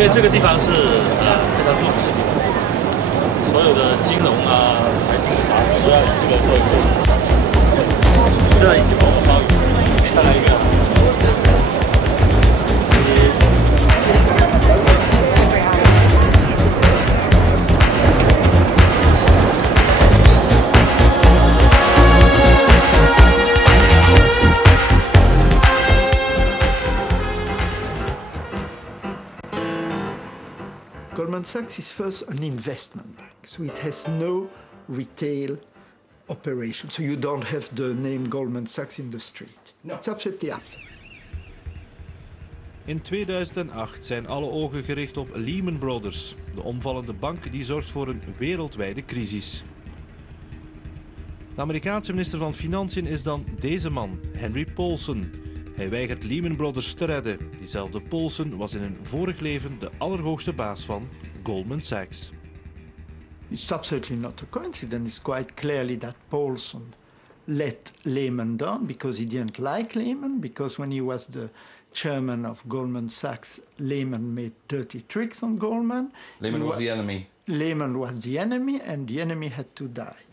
因为这个地方是非常重要的地方，所有的金融啊、财经法都要以这个做一个。现在已经帮我烧鱼，再来一个。Goldman Sachs is first an investment bank, so it has no retail operation. So you don't have the name Goldman Sachs in the street. No. It's absolutely absent. In 2008 zijn alle ogen gericht op Lehman Brothers. De omvallende bank die zorgt voor een wereldwijde crisis. De Amerikaanse minister van Financiën is dan deze man, Henry Paulson. Hij weigert Lehman Brothers te redden. Diezelfde Paulson was in een vorig leven de allerhoogste baas van Goldman Sachs. It's absolutely not a coincidence. It's quite clearly that Paulson let Lehman down because he didn't like Lehman, because when he was the chairman of Goldman Sachs, Lehman made dirty tricks on Goldman. Lehman was the enemy. Lehman was the enemy and the enemy had to die.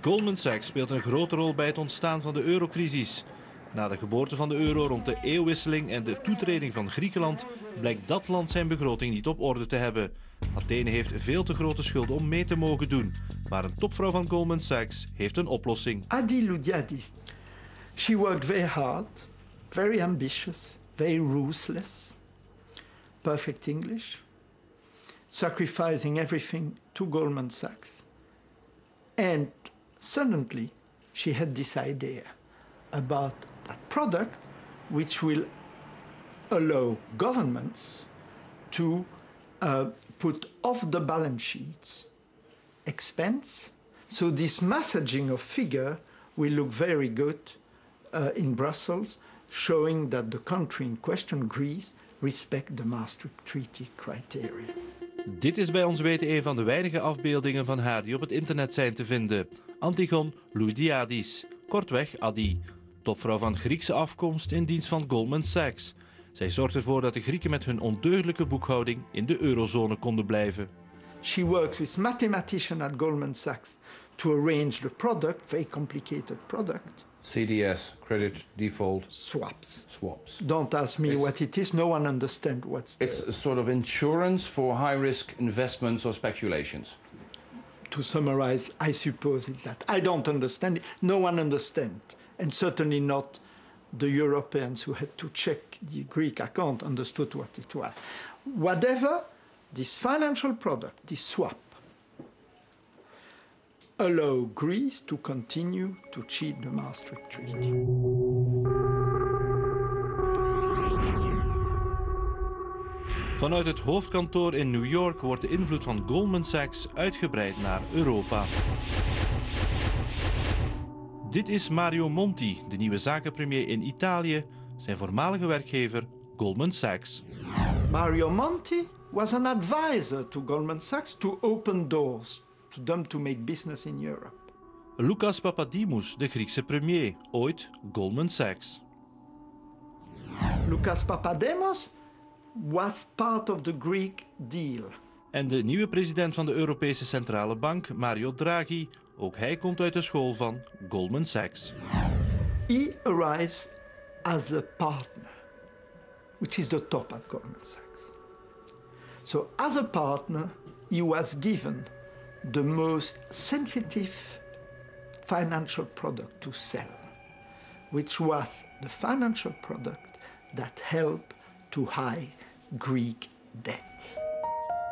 Goldman Sachs speelt een grote rol bij het ontstaan van de eurocrisis. Na de geboorte van de euro rond de eeuwwisseling en de toetreding van Griekenland blijkt dat land zijn begroting niet op orde te hebben. Athene heeft veel te grote schulden om mee te mogen doen. Maar een topvrouw van Goldman Sachs heeft een oplossing. Adi Ludiadis. She worked very hard, very ambitious, very ruthless, perfect English, sacrificing everything to Goldman Sachs. And suddenly she had this idea about that product which will allow governments to put off the balance sheets expense. So this messaging of figure will look very good in Brussels, showing that the country in question, Greece, respect the Maastricht Treaty criteria. Dit is bij ons weten een van de weinige afbeeldingen van haar die op het internet zijn te vinden. Antigon Loudiadis, kortweg Adi. Topvrouw van Griekse afkomst in dienst van Goldman Sachs. Zij zorgt ervoor dat de Grieken met hun ondeugdelijke boekhouding in de eurozone konden blijven. She works with mathematicians at Goldman Sachs to arrange the product, very complicated product. CDS, credit default swaps. Swaps. Don't ask me what it is. No one understands what's. It's a sort of insurance for high-risk investments or speculations. To summarize, I suppose it's that. I don't understand it. No one understands. And certainly not the Europeans who had to check the Greek account understood what it was. Whatever, this financial product, this swap, allow Greece to continue to cheat the Maastricht Treaty. Vanuit het hoofdkantoor in New York wordt de invloed van Goldman Sachs uitgebreid naar Europa. Dit is Mario Monti, de nieuwe zakenpremier in Italië, zijn voormalige werkgever Goldman Sachs. Mario Monti was an advisor to Goldman Sachs to open doors to them to make business in Europe. Lucas Papadimous, de Griekse premier, ooit Goldman Sachs. Lucas Papademos was part of the Greek deal. En de nieuwe president van de Europese Centrale Bank, Mario Draghi, ook hij komt uit de school van Goldman Sachs. He arrives as a partner, which is the top at Goldman Sachs. So as a partner, he was given the most sensitive financial product to sell, which was the financial product that helped to hide Greek debt.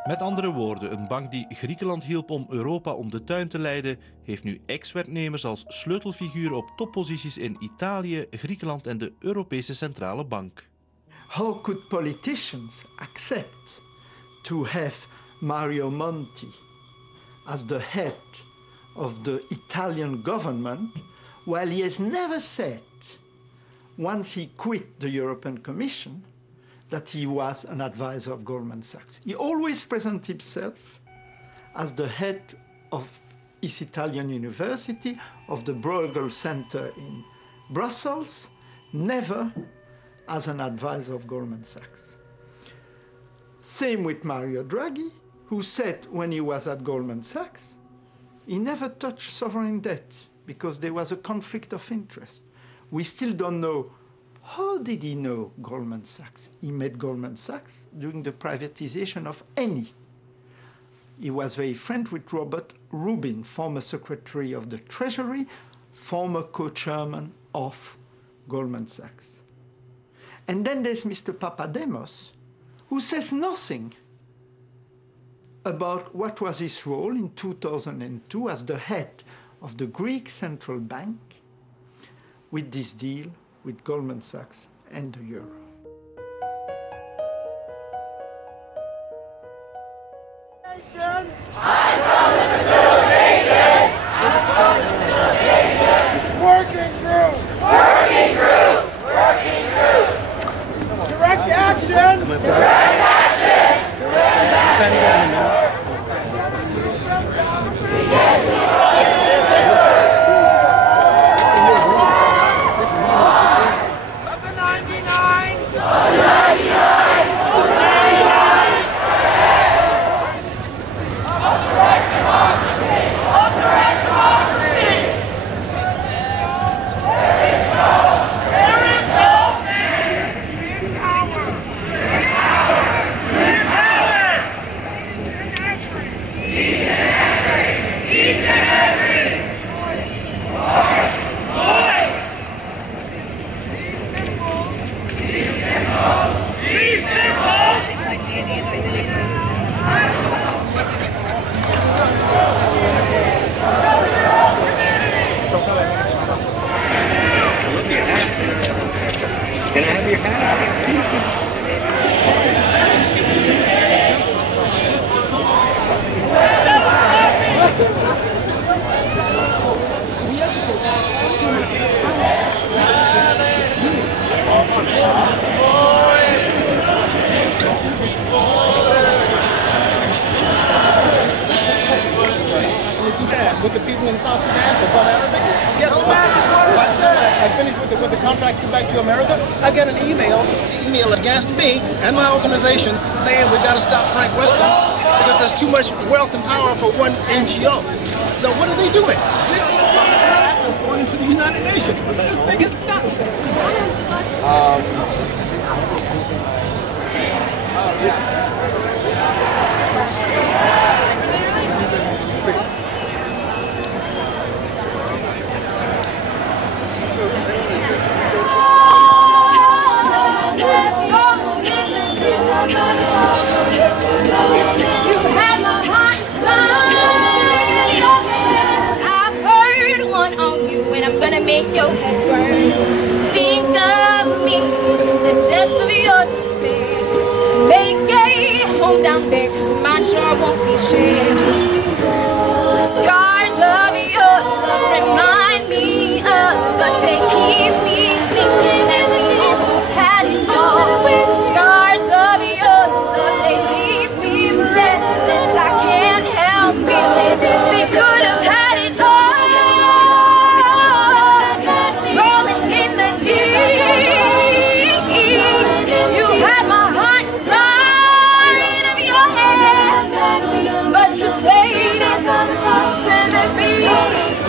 Met andere woorden, een bank die Griekenland hielp om Europa om de tuin te leiden, heeft nu ex-werknemers als sleutelfiguren op topposities in Italië, Griekenland en de Europese Centrale Bank. How could politicians accept to have Mario Monti as the head of the Italian government, while he has never said, once he quit the European Commission, that he was an advisor of Goldman Sachs. He always presented himself as the head of his Italian University, of the Bruegel Center in Brussels, never as an advisor of Goldman Sachs. Same with Mario Draghi, who said when he was at Goldman Sachs, he never touched sovereign debt because there was a conflict of interest. We still don't know how did he know Goldman Sachs. He met Goldman Sachs during the privatization of Eni. He was very friendly with Robert Rubin, former Secretary of the Treasury, former co-chairman of Goldman Sachs. And then there's Mr. Papademos, who says nothing about what was his role in 2002 as the head of the Greek Central Bank with this deal with Goldman Sachs and the euro. Working group! Working group! Working group! Direct action! Direct action! Direct action! Of the 99! Of the 99! Of the 99! Of direct democracy! Of direct democracy! Can I have your hat? With the people in South Sudan for Bum Arabic. Guess what? I finished with the contract to back to America. I get an email against me and my organization saying we got to stop Frank Weston because there's too much wealth and power for one NGO. Now what are they doing? They're going to the United Nations. This thing is nuts. Make your head burn. Think of me in the depths of your despair. Make a home down there, 'cause mine sure won't be shared. The scars of your love remind me of us. They keep me thinking that we almost had it all. The scars of your love, they leave me breathless. I can't help feeling we could have had it all. To the beat.